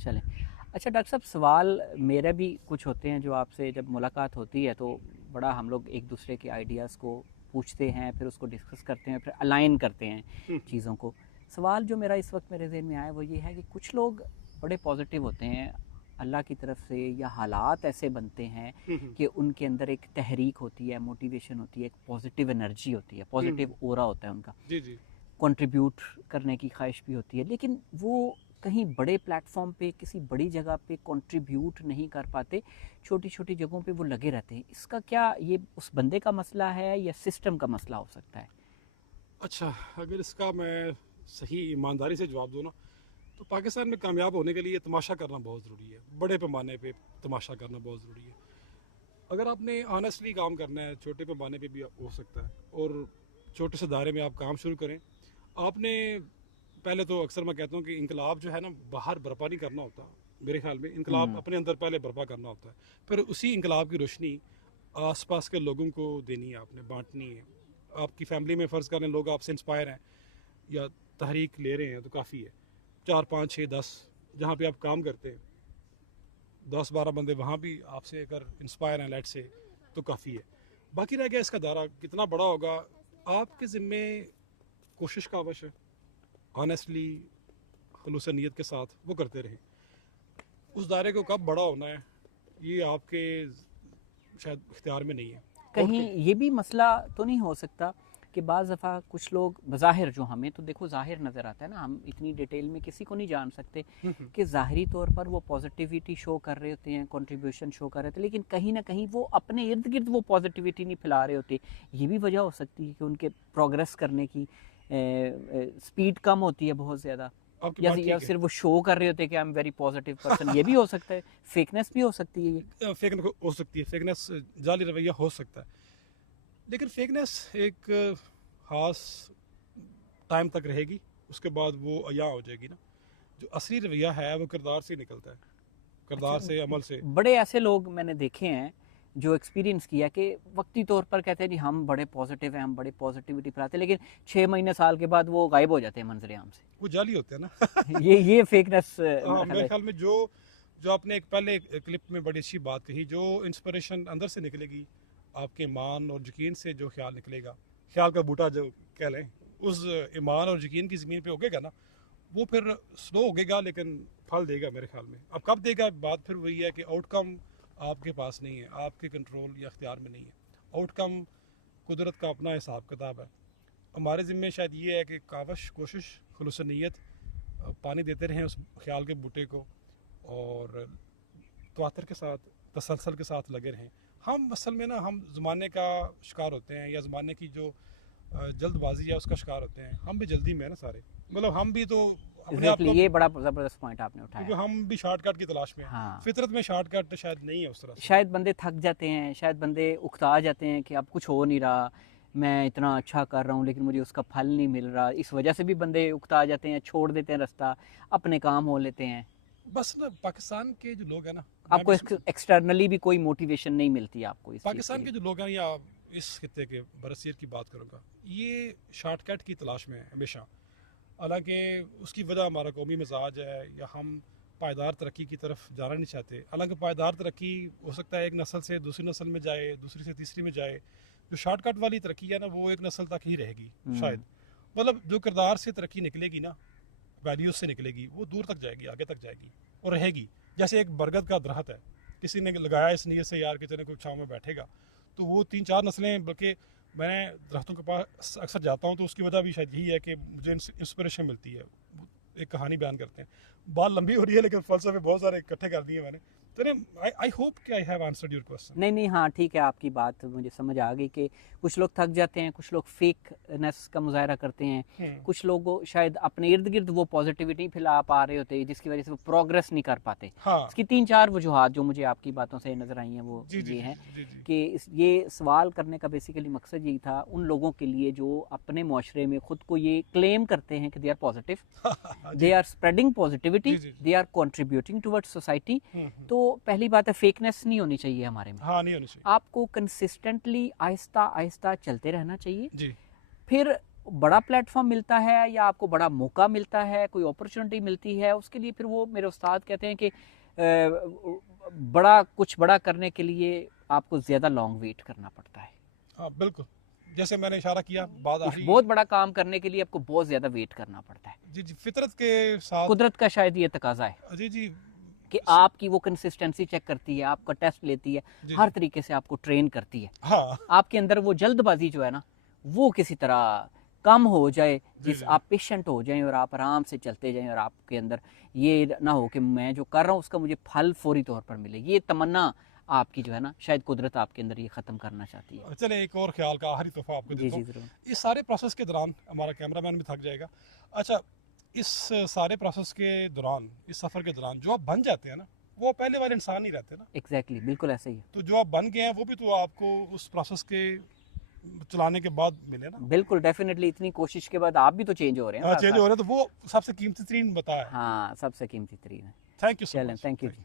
चलें। अच्छा डॉक्टर साहब, सवाल मेरे भी कुछ होते हैं जो आपसे जब मुलाकात होती है तो बड़ा हम लोग एक दूसरे के आइडियाज़ को पूछते हैं, फिर उसको डिस्कस करते हैं, फिर अलाइन करते हैं चीज़ों को। सवाल जो मेरा इस वक्त मेरे ज़हन में आया वो ये है कि कुछ लोग बड़े पॉजिटिव होते हैं अल्लाह की तरफ से, या हालात ऐसे बनते हैं कि उनके अंदर एक तहरीक होती है, मोटिवेशन होती है, एक पॉजिटिव एनर्जी होती है, पॉजिटिव ओरा होता है उनका, जी जी। कंट्रीब्यूट करने की ख्वाहिश भी होती है, लेकिन वो कहीं बड़े प्लेटफॉर्म पे, किसी बड़ी जगह पे कंट्रीब्यूट नहीं कर पाते, छोटी छोटी जगहों पे वो लगे रहते हैं। इसका क्या ये उस बंदे का मसला है या सिस्टम का मसला हो सकता है? अच्छा, अगर इसका मैं सही ईमानदारी से जवाब दूँ ना, तो पाकिस्तान में कामयाब होने के लिए तमाशा करना बहुत ज़रूरी है। बड़े पैमाने पे तमाशा करना बहुत ज़रूरी है। अगर आपने ऑनेस्टली काम करना है, छोटे पैमाने पे भी हो सकता है, और छोटे से दायरे में आप काम शुरू करें। आपने पहले तो अक्सर मैं कहता हूँ कि इनकलाब जो है ना, बाहर बर्पा नहीं करना होता। मेरे ख्याल में इनकलाब अपने अंदर पहले बर्पा करना होता है, फिर उसी इनकलाब की रोशनी आसपास के लोगों को देनी है, आपने बांटनी है। आपकी फैमिली में फ़र्ज़ करें लोग आपसे इंस्पायर हैं या तहरीक ले रहे हैं तो काफ़ी है। 4 5 6 10 जहाँ पे आप काम करते हैं, 10 12 बंदे वहाँ भी आपसे अगर इंस्पायर हैं लेट से, तो काफ़ी है। बाकी रह गया इसका दायरा कितना बड़ा होगा, आपके ज़िम्मे कोशिश का अवश्य है। ऑनेस्टली, खुलूस नीयत के साथ वो करते रहें। उस दायरे को कब बड़ा होना है, ये आपके शायद इख्तियार में नहीं है। कहीं ये भी मसला तो नहीं हो सकता कि बाज़ दफ़ा कुछ लोग बज़ाहिर, जो हमें तो देखो ज़ाहिर नज़र आता है ना, हम इतनी डिटेल में किसी को नहीं जान सकते कि ज़ाहरी तौर पर वो पॉजिटिविटी शो कर रहे होते हैं, कंट्रीब्यूशन शो कर रहे होते हैं, लेकिन कहीं ना कहीं वो अपने इर्द गिर्द वो पॉजिटिविटी नहीं फैला रहे होते। ये भी वजह हो सकती है कि उनके प्रोग्रेस करने की स्पीड कम होती है बहुत ज़्यादा, आपकी या बात ठीक है। सिर्फ वो शो कर रहे होते हैं कि I am very positive person. ये भी हो सकता है, फेकनेस भी हो सकती है ये। फेकनेस हो सकती है, फेकनेस जाली रवैया हो सकता है, लेकिन फेकनेस एक खास टाइम तक रहेगी, उसके बाद वो अया हो जाएगी ना। जो असली रवैया है वो किरदार से निकलता है, अच्छा, किरदार से, अमल से। बड़े ऐसे लोग मैंने देखे हैं जो एक्सपीरियंस किया कि वक्ती तौर पर कहते हैं जी हम बड़े पॉजिटिव हैं, हम बड़े पॉजिटिविटी फैलाते हैं, लेकिन 6 महीने साल के बाद वो गायब हो जाते हैं मंजर आम से। वो जाली होते हैं ना। ये फेकनेस हाँ, मेरा ख्याल मेरे है। ख्याल में जो जो आपने एक पहले क्लिप में बड़ी अच्छी बात कही, जो इंस्पिरेशन अंदर से निकलेगी, आपके ईमान और यकीन से जो ख्याल निकलेगा, ख्याल का बूटा जो कह लें, उस ईमान और यकीन की ज़मीन पे उगेगा ना, वो फिर स्लो उगेगा लेकिन फल देगा मेरे ख्याल में। अब कब देगा, बात फिर वही है कि आउटकम आपके पास नहीं है, आपके कंट्रोल या अख्तियार में नहीं है। आउटकम कुदरत का अपना हिसाब किताब है। हमारे ज़िम्मे शायद ये है कि कावश कोशिश, खुलूस नीयत, पानी देते रहें उस ख्याल के बूटे को, और तवातर के साथ, तसलसल के साथ लगे रहें। हम असल में ना, हम ज़माने का शिकार होते हैं, या ज़माने की जो जल्दबाजी है उसका शिकार होते हैं। हम भी जल्दी में है ना सारे, मतलब हम भी तो अपने आप एग्जैक्टली, को, ये बड़ा ज़बरदस्त पॉइंट आपने क्योंकि उठाया। हम भी शॉर्टकट की तलाश में हैं। हाँ, फितरत में शॉर्टकट शायद नहीं है उस तरह से। शायद बंदे थक जाते हैं, शायद बंदे उकता जाते हैं कि अब कुछ हो नहीं रहा, मैं इतना अच्छा कर रहा हूँ लेकिन मुझे उसका फल नहीं मिल रहा। इस वजह से भी बंदे उकता जाते हैं, छोड़ देते हैं रास्ता, अपने काम हो लेते हैं। बस ना, पाकिस्तान के जो लोग हैं ना, मैं आपको भी एक्सटर्नली भी कोई मोटिवेशन नहीं मिलती आपको इस चीज़ के पाकिस्तान लिए? के जो लोग हैं, या इस खित्ते के बरसीर की बात करूँगा, ये शॉर्टकट की तलाश में है हमेशा। हालांकि उसकी वजह हमारा कौमी मिजाज है, या हम पायदार तरक्की की तरफ जाना नहीं चाहते। हालांकि पायदार तरक्की हो सकता है एक नस्ल से दूसरी नस्ल में जाए, दूसरी से तीसरी में जाए। जो शॉर्टकट वाली तरक्की है ना, वो एक नस्ल तक ही रहेगी शायद। मतलब जो किरदार से तरक्की निकलेगी ना, वैल्यूज से निकलेगी, वो दूर तक जाएगी, आगे तक जाएगी और रहेगी। जैसे एक बरगद का दरख्त है, किसी ने लगाया इस नीयत से यार कि चले कोई छाँव में बैठेगा, तो वो 3 4 नस्लें, बल्कि मैं दरख्तों के पास अक्सर जाता हूँ तो उसकी वजह भी शायद यही है कि मुझे इंस्पिरेशन मिलती है। एक कहानी बयान करते हैं, बात लंबी हो रही है लेकिन फलसफे बहुत सारे इकट्ठे कर दिए मैंने। तो आई होप कि I have answered your question. नहीं नहीं, हाँ ठीक है, आपकी बात मुझे समझ आ गई कि कुछ लोग थक जाते हैं, कुछ लोग फेकनेस का मुजाहरा करते हैं, कुछ लोग शायद अपने इर्द गिर्द वो पॉजिटिविटी फैला पा रहे होते हैं जिसकी वजह से वो प्रोग्रेस नहीं कर पाते। हाँ इसकी 3 4 वजूहात जो मुझे आपकी बातों से नज़र आई हैं वो जी जी ये जी हैं जी जी कि ये सवाल करने का बेसिकली मकसद यही था उन लोगों के लिए जो अपने माशरे में ख़ुद को ये क्लेम करते हैं कि they are positive, they are spreading positivity, जी जी they are contributing towards society. तो पहली बात है, फेकनेस नहीं होनी चाहिए हमारे में। हाँ, नहीं होनी चाहिए आपको कंसिस्टेंटली आहिस्ता आहिस्ता चलते रहना चाहिए। जी। फिर बड़ा प्लेटफॉर्म मिलता है या आपको बड़ा मौका मिलता है, कोई अपॉर्चुनिटी मिलती है, उसके लिए फिर वो मेरे उस्ताद कहते हैं कि कुछ बड़ा करने के लिए आपको ज़्यादा लॉन्ग वेट करना पड़ता है। हाँ बिल्कुल, जैसे मैंने इशारा किया, बात कुछ बहुत बड़ा काम करने के लिए आपको बहुत ज़्यादा वेट करना पड़ता है। जी जी, फितरत के साथ, कुदरत का शायद ये तकाजा है जी जी, कि आपकी वो कंसिस्टेंसी चेक करती है, आपका टेस्ट लेती है, हर तरीके से आपको ट्रेन करती है। हाँ, आपके अंदर वो जल्दबाजी जो है ना, वो किसी तरह कम हो जाए, जिस आप पेशेंट हो जाएं और आप आराम से चलते जाएं और आपके अंदर ये ना हो कि मैं जो कर रहा हूँ उसका मुझे फल फौरी तौर पर मिले। ये तमन्ना आपकी जो है ना, शायद कुदरत आपके अंदर ये ख़त्म करना चाहती है। चले एक और ख्याल का आखिरी तोहफा आपको जी देता जी हूँ। ज़रूर। इस सारे प्रोसेस के दौरान हमारा कैमरामैन भी थक जाएगा। अच्छा, इस सारे प्रोसेस के दौरान, इस सफ़र के दौरान जो आप बन जाते हैं ना, वो पहले वाले इंसान नहीं रहते ना। एग्जैक्टली, बिल्कुल ऐसे ही है। तो जो आप बन गए हैं वो भी तो आपको उस प्रोसेस के चलाने के बाद मिले ना। बिल्कुल, डेफिनेटली इतनी कोशिश के बाद आप भी तो चेंज हो रहे हैं हाँ, साथ चेंज साथ। हो रहा है, तो वो सबसे कीमती तरीन बताया। हाँ, सबसे कीमती तरीन है। थैंक यू सो चलें, मच। Thank you ji.